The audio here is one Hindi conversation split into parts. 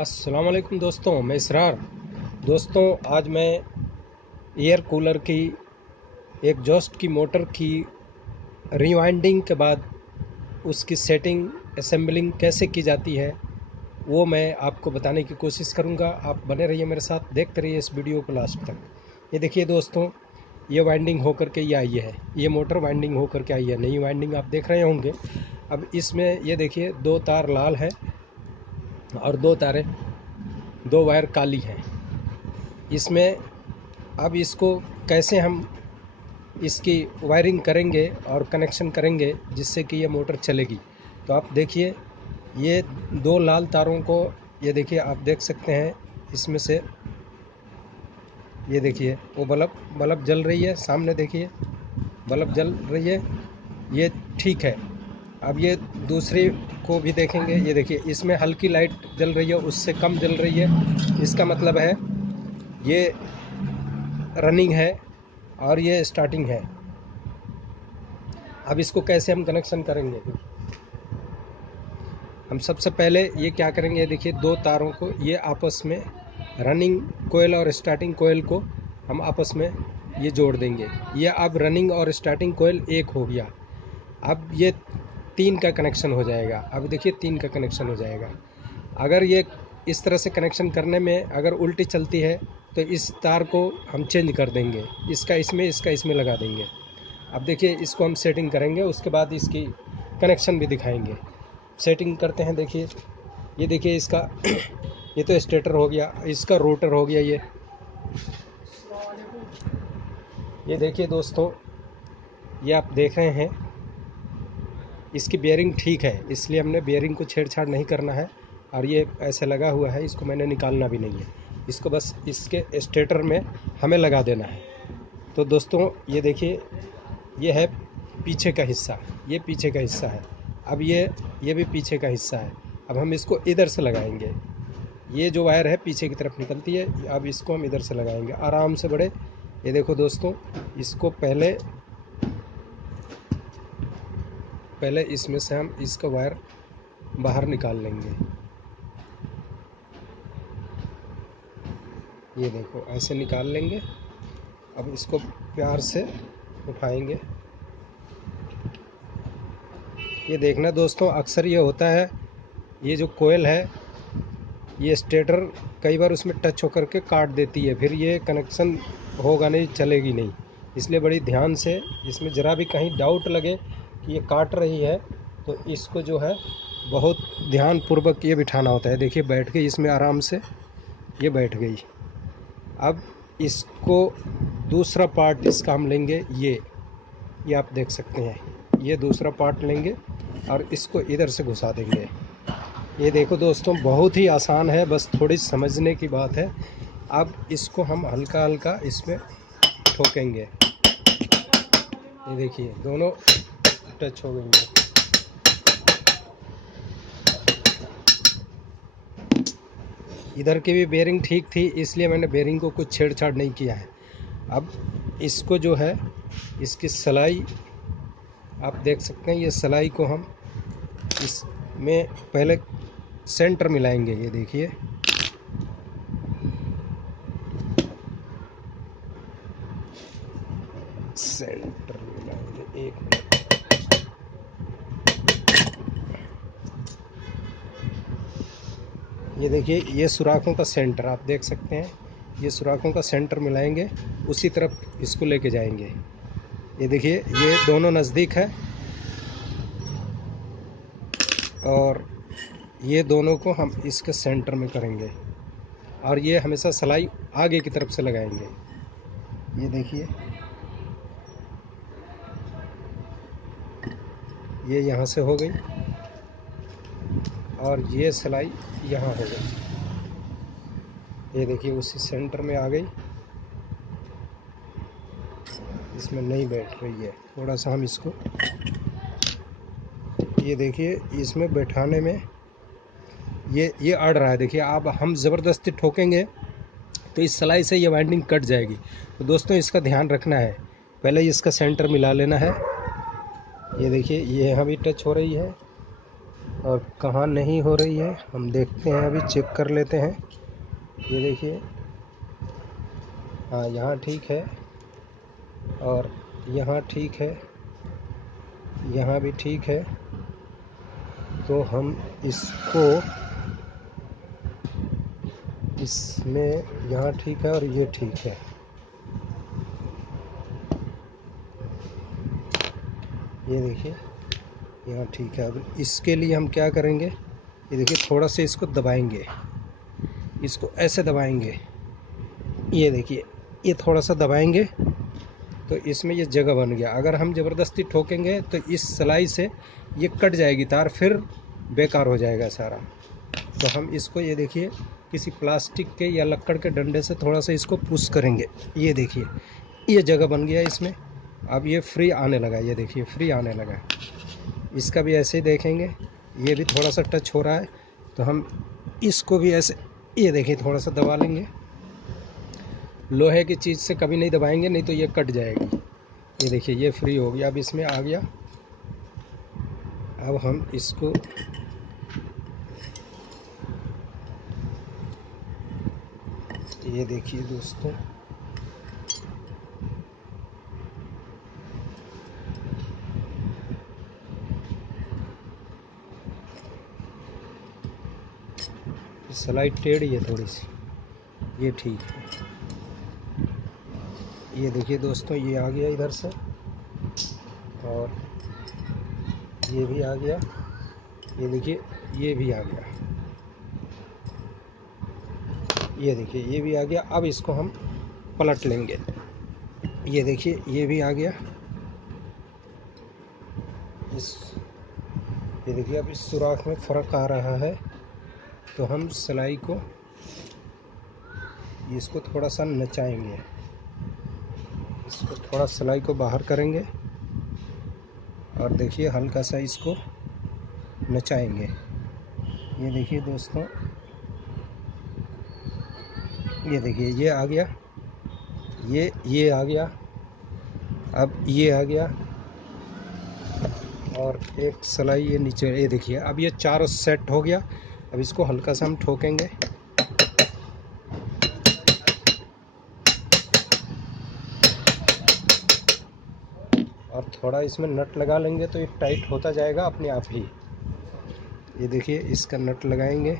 अस्सलाम वालेकुम दोस्तों, मैं इसरार। दोस्तों, आज मैं एयर कूलर की एग्जॉस्ट की मोटर की रिवाइंडिंग के बाद उसकी सेटिंग असेंबलिंग कैसे की जाती है वो मैं आपको बताने की कोशिश करूंगा। आप बने रहिए मेरे साथ, देखते रहिए इस वीडियो को लास्ट तक। ये देखिए दोस्तों, ये वाइंडिंग होकर के ये आई है, ये मोटर वाइंडिंग होकर के आई है, नई वाइंडिंग आप देख रहे होंगे। अब इसमें ये देखिए दो तार लाल है और दो वायर काली हैं इसमें। अब इसको कैसे हम इसकी वायरिंग करेंगे और कनेक्शन करेंगे जिससे कि ये मोटर चलेगी, तो आप देखिए ये दो लाल तारों को, ये देखिए आप देख सकते हैं इसमें से, ये देखिए वो बल्ब जल रही है, सामने देखिए बल्ब जल रही है, ये ठीक है। अब ये दूसरी को भी देखेंगे, ये देखिए इसमें हल्की लाइट जल रही है, उससे कम जल रही है। इसका मतलब है ये रनिंग है और ये स्टार्टिंग है। अब इसको कैसे हम कनेक्शन करेंगे, हम सबसे पहले ये क्या करेंगे, देखिए दो तारों को ये आपस में, रनिंग कोयल और स्टार्टिंग कोयल को हम आपस में ये जोड़ देंगे। ये अब रनिंग और स्टार्टिंग कोयल एक हो गया। अब ये 3 का कनेक्शन हो जाएगा। अब देखिए 3 का कनेक्शन हो जाएगा। अगर ये इस तरह से कनेक्शन करने में अगर उल्टी चलती है तो इस तार को हम चेंज कर देंगे, इसका इसमें लगा देंगे। अब देखिए इसको हम सेटिंग करेंगे, उसके बाद इसकी कनेक्शन भी दिखाएंगे। सेटिंग करते हैं। देखिए ये देखिए इसका ये तो स्टेटर हो गया, इसका रोटर हो गया। ये देखिए दोस्तों, ये आप देख रहे हैं इसकी बेयरिंग ठीक है, इसलिए हमने बेयरिंग को छेड़छाड़ नहीं करना है। और ये ऐसे लगा हुआ है, इसको मैंने निकालना भी नहीं है, इसको बस इसके स्टेटर में हमें लगा देना है। तो दोस्तों ये देखिए ये है पीछे का हिस्सा, ये पीछे का हिस्सा है। अब ये भी पीछे का हिस्सा है। अब हम इसको इधर से लगाएंगे, ये जो वायर है पीछे की तरफ निकलती है, अब इसको हम इधर से लगाएंगे आराम से बड़े। ये देखो दोस्तों, इसको पहले इसमें से हम इसका वायर बाहर निकाल लेंगे। ये देखो ऐसे निकाल लेंगे। अब इसको प्यार से उठाएंगे। ये देखना दोस्तों, अक्सर ये होता है, ये जो कोयल है ये स्टेटर कई बार उसमें टच होकर के काट देती है, फिर ये कनेक्शन होगा नहीं, चलेगी नहीं। इसलिए बड़ी ध्यान से, इसमें ज़रा भी कहीं डाउट लगे कि ये काट रही है तो इसको जो है बहुत ध्यानपूर्वक ये बिठाना होता है। देखिए बैठ गई इसमें आराम से, ये बैठ गई। अब इसको दूसरा पार्ट इसका हम लेंगे, ये आप देख सकते हैं, ये दूसरा पार्ट लेंगे और इसको इधर से घुसा देंगे। ये देखो दोस्तों, बहुत ही आसान है, बस थोड़ी समझने की बात है। अब इसको हम हल्का हल्का इसमें ठोकेंगे। ये देखिए दोनों टच हो गई हैं। इधर की भी बेयरिंग ठीक थी, इसलिए मैंने बेयरिंग को कुछ छेड़छाड़ नहीं किया है। अब इसको जो है, इसकी सलाई आप देख सकते हैं, ये सलाई को हम इसमें पहले सेंटर मिलाएंगे। ये देखिए सेंटर मिलाएंगे, एक मिनट। ये देखिए ये सुराखों का सेंटर आप देख सकते हैं, ये सुराखों का सेंटर मिलाएंगे, उसी तरफ इसको लेके जाएंगे। ये देखिए ये दोनों नज़दीक है और ये दोनों को हम इसके सेंटर में करेंगे और ये हमेशा सलाई आगे की तरफ से लगाएंगे। ये देखिए ये यहाँ से हो गई और ये सलाई यहाँ हो गई। ये देखिए उसी सेंटर में आ गई, इसमें नहीं बैठ रही है, थोड़ा सा हम इसको, ये देखिए इसमें बैठाने में ये अड़ रहा है। देखिए अब हम ज़बरदस्ती ठोकेंगे तो इस सलाई से ये वाइंडिंग कट जाएगी। तो दोस्तों इसका ध्यान रखना है, पहले इसका सेंटर मिला लेना है। ये देखिए ये यहाँ भी टच हो रही है, और कहाँ नहीं हो रही है हम देखते हैं, अभी चेक कर लेते हैं। ये देखिए, हाँ यहाँ ठीक है और यहाँ ठीक है, यहाँ भी ठीक है। तो हम इसको इसमें यहाँ ठीक है और ये ठीक है। ये देखिए यहाँ ठीक है। अब इसके लिए हम क्या करेंगे, ये देखिए थोड़ा सा इसको दबाएंगे, इसको ऐसे दबाएंगे। ये देखिए ये थोड़ा सा दबाएंगे तो इसमें ये जगह बन गया। अगर हम ज़बरदस्ती ठोकेंगे तो इस सिलाई से ये कट जाएगी तार, फिर बेकार हो जाएगा सारा। तो हम इसको ये देखिए किसी प्लास्टिक के या लकड़ के डंडे से थोड़ा सा इसको पुश करेंगे। ये देखिए ये जगह बन गया इसमें। अब ये फ्री आने लगा, ये देखिए फ्री आने लगा। इसका भी ऐसे ही देखेंगे, ये भी थोड़ा सा टच हो रहा है तो हम इसको भी ऐसे, ये देखिए थोड़ा सा दबा लेंगे। लोहे की चीज़ से कभी नहीं दबाएंगे, नहीं तो ये कट जाएगी। ये देखिए ये फ्री हो गया, अब इसमें आ गया। अब हम इसको ये देखिए दोस्तों, स्लाइड टेढ़ी है थोड़ी सी, ये ठीक है। ये देखिए दोस्तों ये आ गया इधर से और ये भी आ गया। ये देखिए ये भी आ गया, ये देखिए ये भी आ गया। अब इसको हम पलट लेंगे। ये देखिए ये भी आ गया। ये देखिए अब इस सुराख में फ़र्क आ रहा है तो हम सिलाई को, इसको थोड़ा सा नचाएंगे, इसको थोड़ा सिलाई को बाहर करेंगे और देखिए हल्का सा इसको नचाएंगे। ये देखिए दोस्तों, ये देखिए ये आ गया, ये आ गया। अब ये आ गया और एक सिलाई ये नीचे, ये देखिए अब ये चारों सेट हो गया। अब इसको हल्का सा हम ठोकेंगे और थोड़ा इसमें नट लगा लेंगे तो ये टाइट होता जाएगा अपने आप ही। ये देखिए इसका नट लगाएंगे।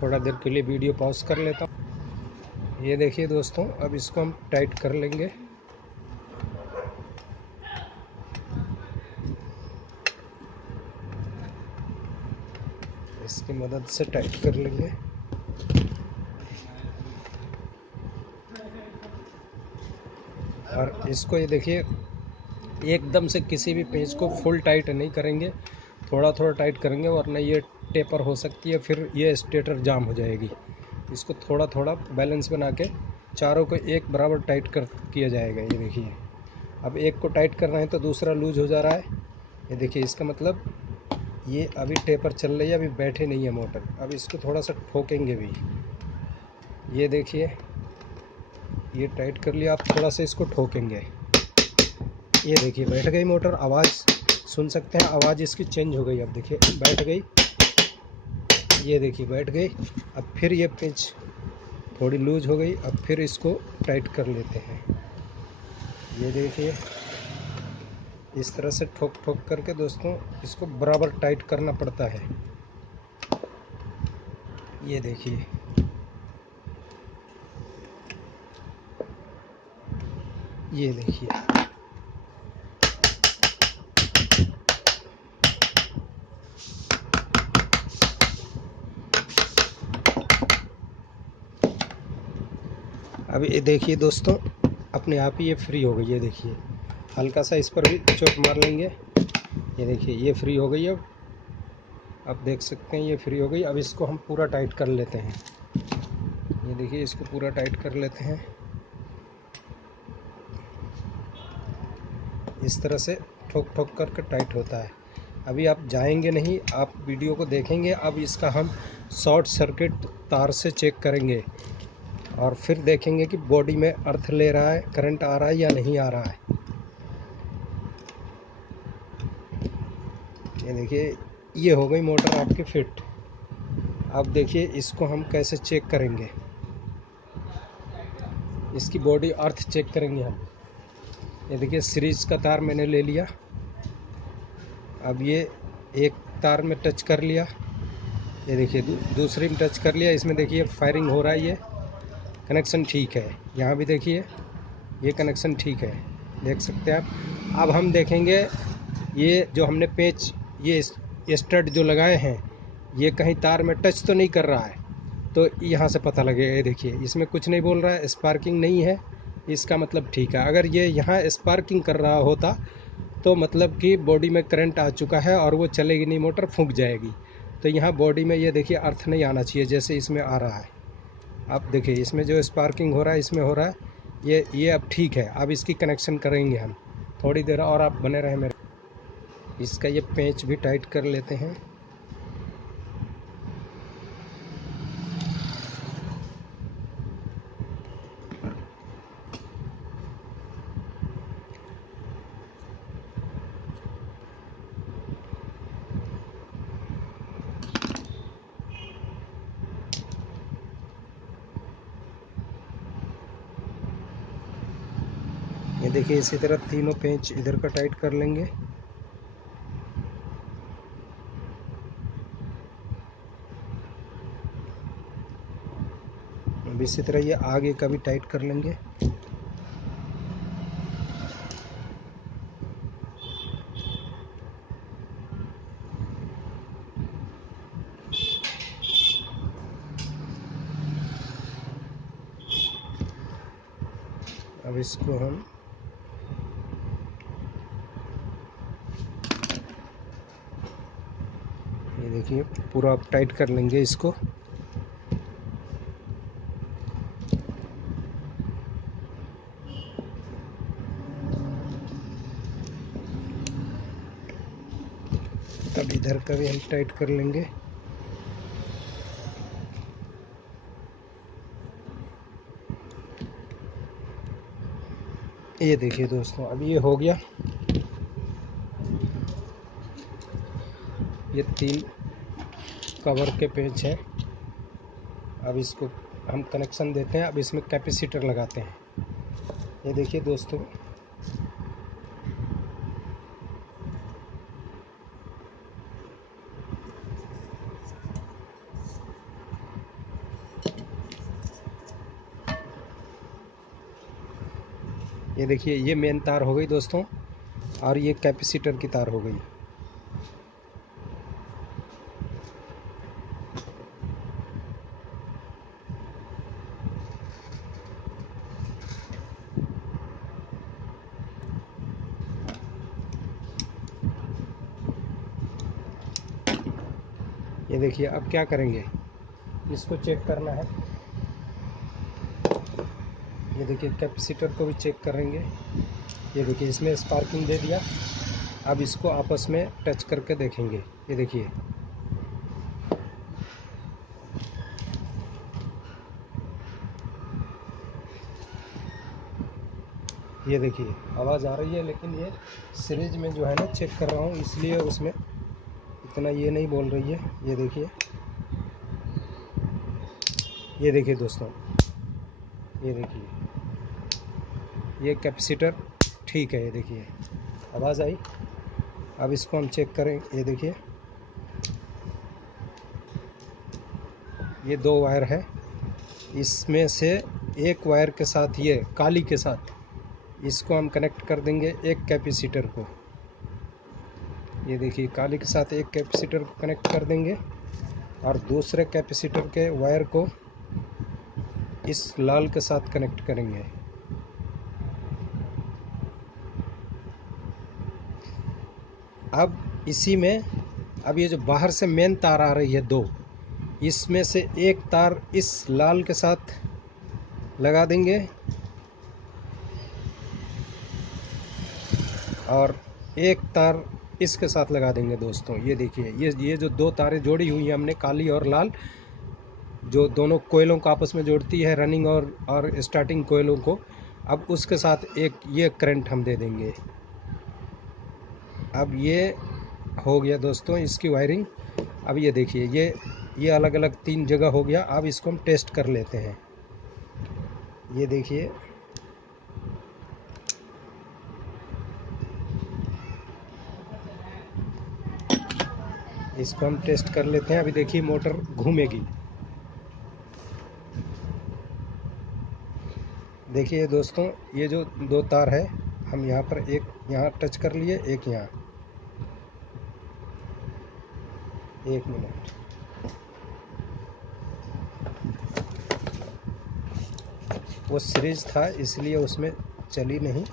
थोड़ा देर के लिए वीडियो पॉज कर लेता हूँ। ये देखिए दोस्तों, अब इसको हम टाइट कर लेंगे। इसकी मदद से टाइट कर लेंगे। और इसको ये देखिए एकदम से किसी भी पेज को फुल टाइट नहीं करेंगे, थोड़ा थोड़ा टाइट करेंगे वरना ये टेपर हो सकती है, फिर ये स्टेटर जाम हो जाएगी। इसको थोड़ा थोड़ा बैलेंस बना के चारों को एक बराबर टाइट कर किया जाएगा। ये देखिए अब एक को टाइट कर रहे हैं तो दूसरा लूज हो जा रहा है। ये देखिए इसका मतलब ये अभी टेपर चल रही है, अभी बैठे नहीं है मोटर। अब इसको थोड़ा सा ठोकेंगे भी। ये देखिए ये टाइट कर लिया, आप थोड़ा सा इसको ठोकेंगे। ये देखिए बैठ गई मोटर, आवाज़ सुन सकते हैं, आवाज़ इसकी चेंज हो गई। अब देखिए बैठ गई, ये देखिए बैठ गई। अब फिर ये पिंच थोड़ी लूज हो गई, अब फिर इसको टाइट कर लेते हैं। ये देखिए इस तरह से ठोक ठोक करके दोस्तों इसको बराबर टाइट करना पड़ता है। ये देखिए ये देखिए अब ये देखिए दोस्तों अपने आप ही ये फ्री हो गई। ये देखिए हल्का सा इस पर भी चोट मार लेंगे। ये देखिए ये फ्री हो गई। अब आप देख सकते हैं ये फ्री हो गई। अब इसको हम पूरा टाइट कर लेते हैं। ये देखिए इसको पूरा टाइट कर लेते हैं। इस तरह से ठोक ठोक करके टाइट होता है। अभी आप जाएंगे नहीं, आप वीडियो को देखेंगे। अब इसका हम शॉर्ट सर्किट तार से चेक करेंगे और फिर देखेंगे कि बॉडी में अर्थ ले रहा है, करंट आ रहा है या नहीं आ रहा है। ये देखिए, ये हो गई मोटर आपकी फिट। अब देखिए इसको हम कैसे चेक करेंगे, इसकी बॉडी अर्थ चेक करेंगे हम। ये देखिए सीरीज का तार मैंने ले लिया। अब ये एक तार में टच कर लिया, ये देखिए दूसरी में टच कर लिया। इसमें देखिए फायरिंग हो रहा है, ये कनेक्शन ठीक है। यहाँ भी देखिए ये कनेक्शन ठीक है, देख सकते हैं आप। अब हम देखेंगे ये जो हमने पेच, ये स्टड जो लगाए हैं, ये कहीं तार में टच तो नहीं कर रहा है, तो यहाँ से पता लगेगा। ये देखिए इसमें कुछ नहीं बोल रहा है, स्पार्किंग नहीं है, इसका मतलब ठीक है। अगर ये यहाँ स्पार्किंग कर रहा होता तो मतलब कि बॉडी में करंट आ चुका है और वो चलेगी नहीं, मोटर फूंक जाएगी। तो यहाँ बॉडी में ये देखिए अर्थ नहीं आना चाहिए, जैसे इसमें आ रहा है। आप देखिए इसमें जो स्पार्किंग हो रहा है, इसमें हो रहा है, ये अब ठीक है। अब इसकी कनेक्शन करेंगे हम थोड़ी देर और, आप बने रहें मेरे। इसका ये पेंच भी टाइट कर लेते हैं। ये देखिए इसी तरह तीनों पेंच इधर का टाइट कर लेंगे। अब इसी तरह ये आगे का भी टाइट कर लेंगे। अब इसको हम ये देखिए पूरा टाइट कर लेंगे इसको। अब इधर का भी हम टाइट कर लेंगे। ये देखिए दोस्तों, अब ये हो गया। ये 3 कवर के पेंच हैं। अब इसको हम कनेक्शन देते हैं। अब इसमें कैपेसिटर लगाते हैं। ये देखिए दोस्तों, ये देखिए ये मेन तार हो गई दोस्तों, और ये कैपेसिटर की तार हो गई। ये देखिए अब क्या करेंगे, इसको चेक करना है। ये देखिए कैपेसिटर को भी चेक करेंगे। ये देखिए इसमें स्पार्किंग दे दिया। अब इसको आपस में टच करके देखेंगे। ये देखिए, ये देखिए आवाज़ आ रही है, लेकिन ये सीरीज में जो है ना चेक कर रहा हूँ, इसलिए उसमें इतना ये नहीं बोल रही है। ये देखिए दोस्तों, ये देखिए ये कैपेसिटर ठीक है। ये देखिए आवाज़ आई। अब इसको हम चेक करें। ये देखिए ये 2 वायर है, इसमें से एक वायर के साथ, ये काली के साथ, इसको हम कनेक्ट कर देंगे एक कैपेसिटर को। ये देखिए काली के साथ एक कैपेसिटर को कनेक्ट कर देंगे और दूसरे कैपेसिटर के वायर को इस लाल के साथ कनेक्ट करेंगे। अब इसी में, अब ये जो बाहर से मेन तार आ रही है 2, इसमें से एक तार इस लाल के साथ लगा देंगे और एक तार इसके साथ लगा देंगे दोस्तों। ये देखिए, ये जो दो तारें जोड़ी हुई हैं हमने, काली और लाल, जो दोनों कोयलों को आपस में जोड़ती है, रनिंग और स्टार्टिंग कोयलों को, अब उसके साथ एक ये करंट हम दे देंगे। अब ये हो गया दोस्तों इसकी वायरिंग। अब ये देखिए, ये अलग अलग 3 जगह हो गया। अब इसको हम टेस्ट कर लेते हैं। ये देखिए, इसको हम टेस्ट कर लेते हैं। अभी देखिए मोटर घूमेगी। देखिए दोस्तों, ये जो 2 तार है, हम यहाँ पर एक यहाँ टच कर लिए, एक यहाँ। 1 मिनट। वो सीरीज था इसलिए उसमें चली नहीं।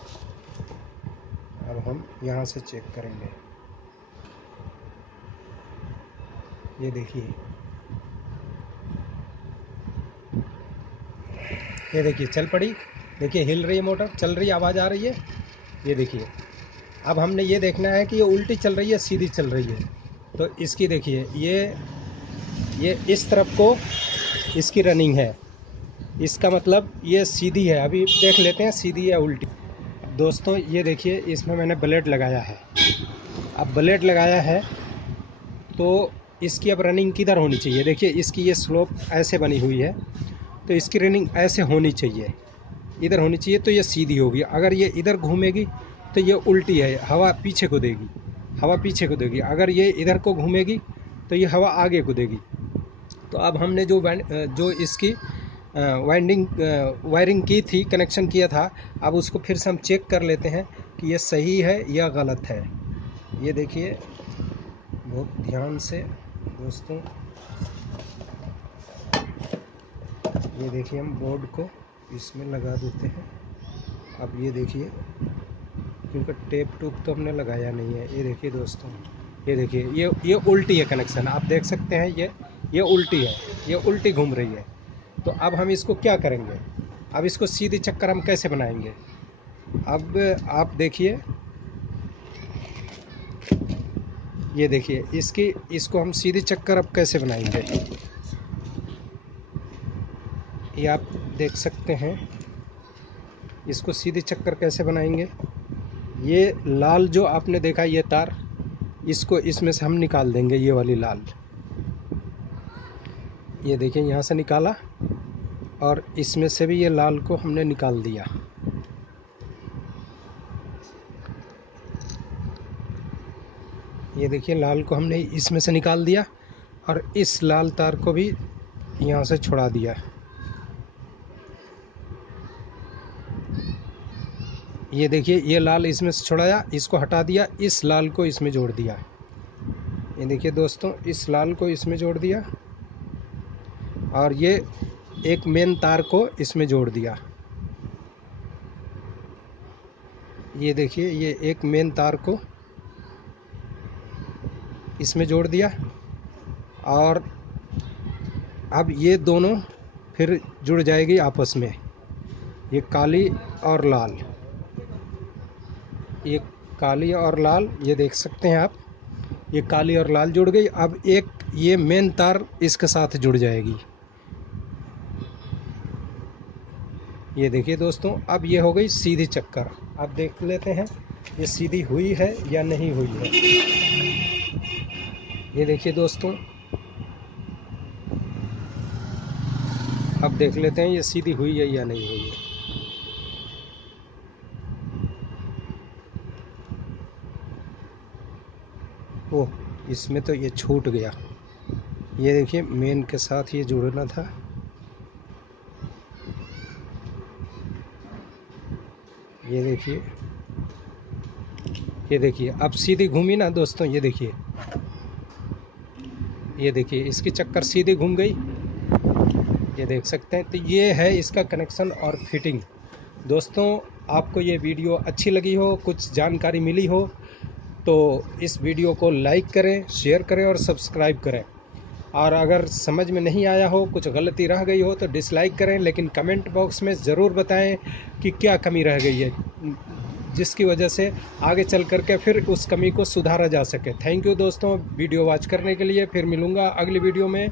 अब हम यहाँ से चेक करेंगे। ये देखिए, ये देखिए चल पड़ी। देखिए हिल रही है मोटर, चल रही है, आवाज़ आ रही है। ये देखिए, अब हमने ये देखना है कि ये उल्टी चल रही है सीधी चल रही है। तो इसकी देखिए, ये इस तरफ को इसकी रनिंग है, इसका मतलब ये सीधी है। अभी देख लेते हैं सीधी या उल्टी। दोस्तों ये देखिए, इसमें मैंने ब्लेड लगाया है। अब ब्लेड लगाया है तो इसकी अब रनिंग किधर होनी चाहिए? देखिए इसकी ये स्लोप ऐसे बनी हुई है, तो इसकी रनिंग ऐसे होनी चाहिए, इधर होनी चाहिए, तो ये सीधी होगी। अगर ये इधर घूमेगी तो ये उल्टी है, हवा पीछे को देगी, हवा पीछे को देगी। अगर ये इधर को घूमेगी तो ये हवा आगे को देगी। तो अब हमने जो इसकी वायरिंग की थी, कनेक्शन किया था, अब उसको फिर से हम चेक कर लेते हैं कि ये सही है या गलत है। ये देखिए बहुत ध्यान से दोस्तों, ये देखिए हम बोर्ड को इसमें लगा देते हैं। अब ये देखिए, क्योंकि टेप टूप तो हमने लगाया नहीं है। ये देखिए दोस्तों, ये देखिए, ये उल्टी है कनेक्शन, आप देख सकते हैं। ये उल्टी है, ये उल्टी घूम रही है। तो अब हम इसको क्या करेंगे? अब इसको सीधी चक्कर हम कैसे बनाएंगे? अब आप देखिए, ये देखिए इसको हम सीधी चक्कर अब कैसे बनाएंगे, ये आप देख सकते हैं। इसको सीधी चक्कर कैसे बनाएंगे? ये लाल जो आपने देखा, ये तार, इसको इसमें से हम निकाल देंगे, ये वाली लाल। ये देखिए यहाँ से निकाला, और इसमें से भी ये लाल को हमने निकाल दिया। ये देखिए लाल को हमने इसमें से निकाल दिया, और इस लाल तार को भी यहाँ से छुड़ा दिया। ये देखिए, ये लाल इसमें से छुड़ाया, इसको हटा दिया, इस लाल को इसमें जोड़ दिया। ये देखिए दोस्तों, इस लाल को इसमें जोड़ दिया, और ये एक मेन तार को इसमें जोड़ दिया। ये देखिए, ये एक मेन तार को इसमें जोड़ दिया, और अब ये दोनों फिर जुड़ जाएगी आपस में, ये काली और लाल, ये काली और लाल, ये देख सकते हैं आप, ये काली और लाल जुड़ गई। अब एक ये मेन तार इसके साथ जुड़ जाएगी। ये देखिए दोस्तों, अब ये हो गई सीधी चक्कर। अब देख लेते हैं ये सीधी हुई है या नहीं हुई है। ये देखिए दोस्तों, अब देख लेते हैं ये सीधी हुई है या नहीं हुई है। ओह, इसमें तो ये छूट गया। ये देखिए मेन के साथ ये जुड़ना था। ये देखिए, ये देखिए अब सीधी घूमी ना दोस्तों। ये देखिए, ये देखिए इसकी चक्कर सीधी घूम गई, ये देख सकते हैं। तो ये है इसका कनेक्शन और फिटिंग। दोस्तों आपको ये वीडियो अच्छी लगी हो, कुछ जानकारी मिली हो, तो इस वीडियो को लाइक करें, शेयर करें और सब्सक्राइब करें। और अगर समझ में नहीं आया हो, कुछ गलती रह गई हो, तो डिसलाइक करें, लेकिन कमेंट बॉक्स में ज़रूर बताएं कि क्या कमी रह गई है। जिसकी वजह से आगे चल कर के फिर उस कमी को सुधारा जा सके। थैंक यू दोस्तों वीडियो वॉच करने के लिए। फिर मिलूँगा अगली वीडियो में।